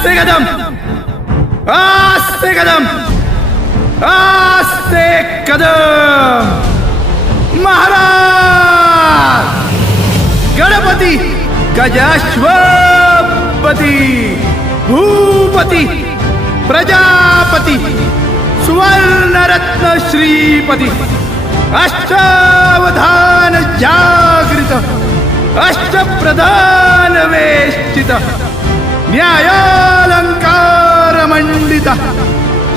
आस्ते कदम, आस्ते कदम, आस्ते कदम। महाराज गणपति गजाश्वपति भूपति प्रजापति सुवर्ण रत्न श्रीपति अष्टावधान जागृत अष्ट प्रधान वेष्टित न्यायालंकार मंडित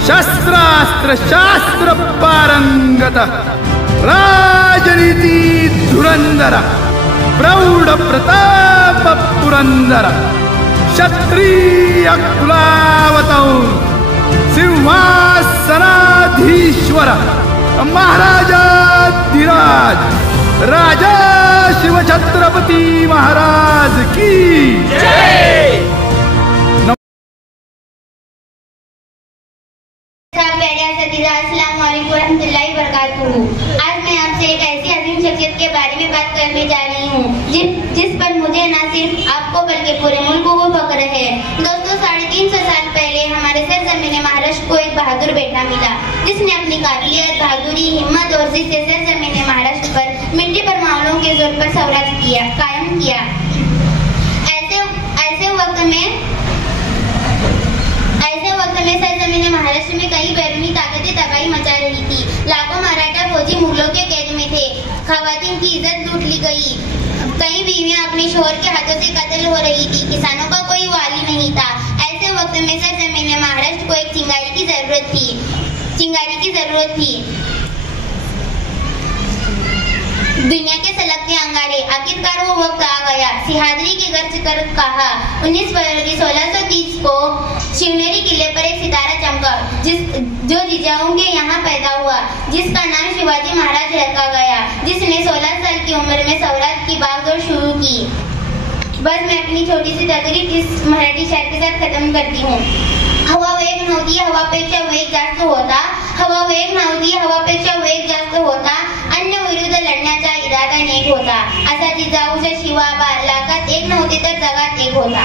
शस्त्रास्त्र शास्त्र पारंगत राजनीति धुरंधर प्रौढ़ प्रताप पुरंदर क्षत्रिय कुलावतौर सिंहासनाधीश्वर महाराजाधिराज राजा शिव छत्रपति महाराज की जय। आज मैं आपसे एक ऐसी अजीम शख्सियत के बारे में बात करने जा रही हूँ जिस पर मुझे न सिर्फ आपको बल्कि पूरे मुल्क को फख्र है। दोस्तों, 350 साल पहले हमारे सरजमीन महाराष्ट्र को एक बहादुर बेटा मिला जिसने अपनी काबिलियत, बहादुरी, हिम्मत और जिद से सरजमीन महाराष्ट्र पर मिट्टी पर मामलों के जोर पर स्वराज कायम किया। ऐसे वक्त में सरजमीन महाराष्ट्र में कई बैरूनी ताकतें तबाही मचा रही थी। लाखों मराठा फौजी मुगलों के कैद में थे। खवातीन की इज्जत लूट ली गई। कई बीवियां अपने शोहर के हाथों से कत्ल हो रही थी। किसानों का कोई वाली नहीं था। ऐसे वक्त में सरजमीन महाराष्ट्र को एक चिंगारी की जरूरत थी। दुनिया के सलगते अंगारे, आखिरकार वो वक्त आ गया। सिहादरी के गर्ज कर कहा। 19 फरवरी 1630 को शिवनेरी किले पर एक सितारा चमका जो जिजाऊं के यहाँ पैदा हुआ, जिसका नाम शिवाजी महाराज रखा गया, जिसने 16 साल की उम्र में स्वराज की भागदौड़ शुरू की। बस मैं अपनी छोटी सी तकरीर इस मराठी शायर के साथ खत्म करती हूँ। हवा वेग नव्हती, हवापेक्षा वेग जास्त होता। हवा वेग नव्हती, हवापेक्षा वेग जास्त होता। अन्य विरुद्ध लढण्याचा इरादा नेक होता। असा जिजाऊचा शिवाबा लाखात एक नव्हते तर जगात एक होता।